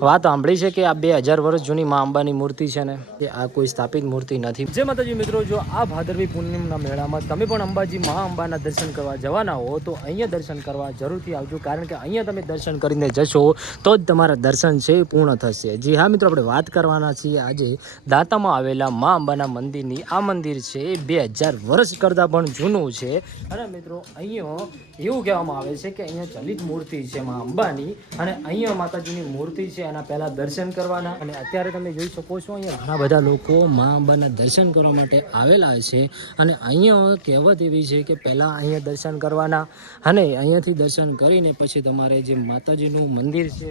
વાત સાંભળી છે કે આ 2000 વર્ષ જૂની મા અંબાની મૂર્તિ છે ને એ આ કોઈ સ્થાપિત મૂર્તિ નથી। જય માતાજી મિત્રો, જો આ ભાદરવી પૂનમના મેળામાં તમે પણ અંબાજી મા અંબાના દર્શન કરવા જવાના હો તો અહીંયા દર્શન કરવા જરૂરથી આવજો, કારણ કે અહીંયા તમે દર્શન કરીને જશો તો જ તમારા દર્શન છે પૂર્ણ થશે। જી હા મિત્રો, આપણે વાત કરવાના છીએ આજે દાંતામાં આવેલા મા અંબાના મંદિરની। આ મંદિર છે 2000 વર્ષ કરતાં પણ જૂનું છે અને મિત્રો અહીંયા એવું કહેવામાં આવે છે કે અહીંયા ચલિત મૂર્તિ છે મા અંબાની અને અહીંયા માતાજીની મૂર્તિ છે એના પહેલાં દર્શન કરવાના। અને અત્યારે તમે જોઈ શકો છો અહીંયા ઘણા બધા લોકો મા અંબાના દર્શન કરવા માટે આવેલા છે અને અહીંયા કહેવત એવી છે કે પહેલાં અહીંયા દર્શન કરવાના અને અહીંયાથી દર્શન કરીને પછી તમારે જે માતાજીનું મંદિર છે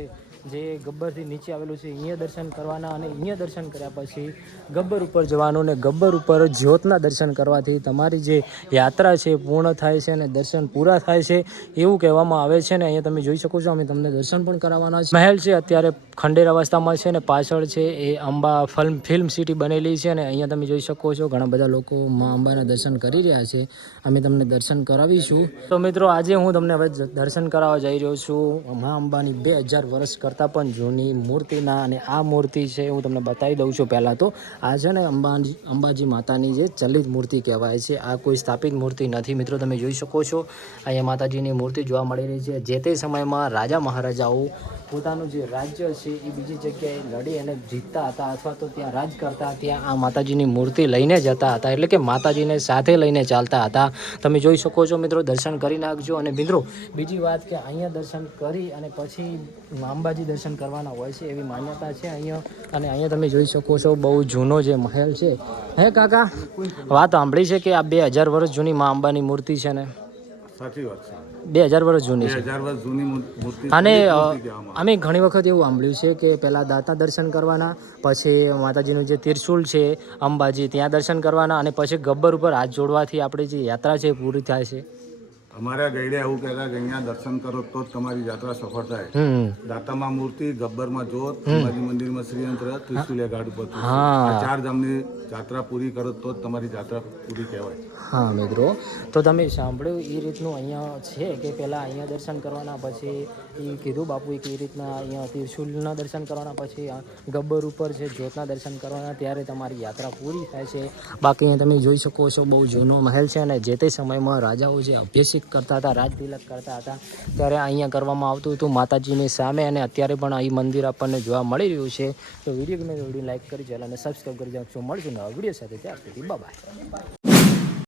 જે ગબ્બરથી નીચે આવેલું છે અહીંયા દર્શન કરવાના અને અહીંયા દર્શન કર્યા પછી ગબ્બર ઉપર જવાનું ને ગબ્બર ઉપર જ્યોતના દર્શન કરવાથી તમારી જે યાત્રા છે પૂર્ણ થાય છે અને દર્શન પૂરા થાય છે એવું કહેવામાં આવે છે। ને અહીંયા તમે જોઈ શકો છો અમે તમને દર્શન પણ કરાવવાના છે। મહેલ છે અત્યારે ખંડેર અવસ્થામાં છે ને પાછળ છે એ અંબા ફિલ્મ સિટી બનેલી છે અને અહીંયા તમે જોઈ શકો છો ઘણા બધા લોકો મા અંબાના દર્શન કરી રહ્યા છે। અમે તમને દર્શન કરાવીશું। તો મિત્રો આજે હું તમને હવે દર્શન કરાવવા જઈ રહ્યો છું મા અંબાની 2000 વર્ષ કરતાં પણ જૂની મૂર્તિના। અને આ મૂર્તિ છે હું તમને બતાવી દઉં છું। પહેલાં તો આ છે ને અંબાજી માતાની જે ચલિત મૂર્તિ કહેવાય છે, આ કોઈ સ્થાપિત મૂર્તિ નથી। મિત્રો તમે જોઈ શકો છો અહીંયા માતાજીની મૂર્તિ જોવા મળી રહી છે। જે તે સમયમાં રાજા મહારાજાઓ પોતાનું જે રાજ્ય છે એ બીજી જગ્યાએ લડી અને જીતતા હતા અથવા તો ત્યાં રાજ કરતા, ત્યાં આ માતાજીની મૂર્તિ લઈને જતા હતા, એટલે કે માતાજીને સાથે લઈને ચાલતા હતા। તમે જોઈ શકો છો મિત્રો, દર્શન કરી નાખજો। અને મિત્રો બીજી વાત કે અહીંયા દર્શન કરી અને પછી અંબાજી દર્શન કરવાના હોય છે એવી માન્યતા છે અહીંયા। અને અહીંયા તમે જોઈ શકો છો બહુ જૂનો જે મહેલ છે। હે કાકા, વાત સાંભળી છે કે આ 2000 વર્ષ જૂની મા અંબાની મૂર્તિ છે ને? સાચી વાત છે, 2000 વર્ષ જૂની છે 2000 વર્ષ જૂની મૂર્તિ। અને અમે ઘણી વખત એવું સાંભળ્યું છે કે પહેલાં દાતા દર્શન કરવાના, પછી માતાજીનું જે ત્રિશુલ છે અંબાજી ત્યાં દર્શન કરવાના અને પછી ગબ્બર ઉપર હાથ જોડવાથી આપણી જે યાત્રા છે એ પૂરી થાય છે। અમારા ગાઈડે એવું કહેતા કે અહીંયા દર્શન કરો તો જ તમારી યાત્રા સફળ થાય। દાતામાં મૂર્તિ, ગબ્બરમાં જોત, અંબાજી મંદિરમાં શ્રીયંત્ર, ત્રિશુલિયા ઘાટ ઉપર ત્રિશુલ। આ 4 ધામની યાત્રા પૂરી કરો તો જ તમારી યાત્રા પૂરી કહેવાય। હા મિત્રો, તો તમે સાંભળ્યું એ રીતનું અહીંયા છે કે પહેલાં અહીંયા દર્શન કરવાના, પછી એ કીધું બાપુએ કે એ રીતના અહીંયા ત્રિશુલના દર્શન કરવાના, પછી ગબ્બર ઉપર છે જ્યોતના દર્શન કરવાના, ત્યારે તમારી યાત્રા પૂરી થાય છે। બાકી અહીંયા તમે જોઈ શકો છો બહુ જૂનો મહેલ છે અને જે તે સમયમાં રાજાઓ જે અભ્યાસિક કરતા હતા, રાજ તિલક કરતા હતા, ત્યારે અહીંયા કરવામાં આવતું હતું માતાજીની સામે। અને અત્યારે પણ અહીં મંદિર આપણને જોવા મળી રહ્યું છે। તો વિડીયો ગમે વિડીયો લાઈક કરી ચેનલને સબસ્ક્રાઈબ કરી નાખજો। મળશું નવા વિડીયો સાથે, ત્યાં સુધી બાય બાય।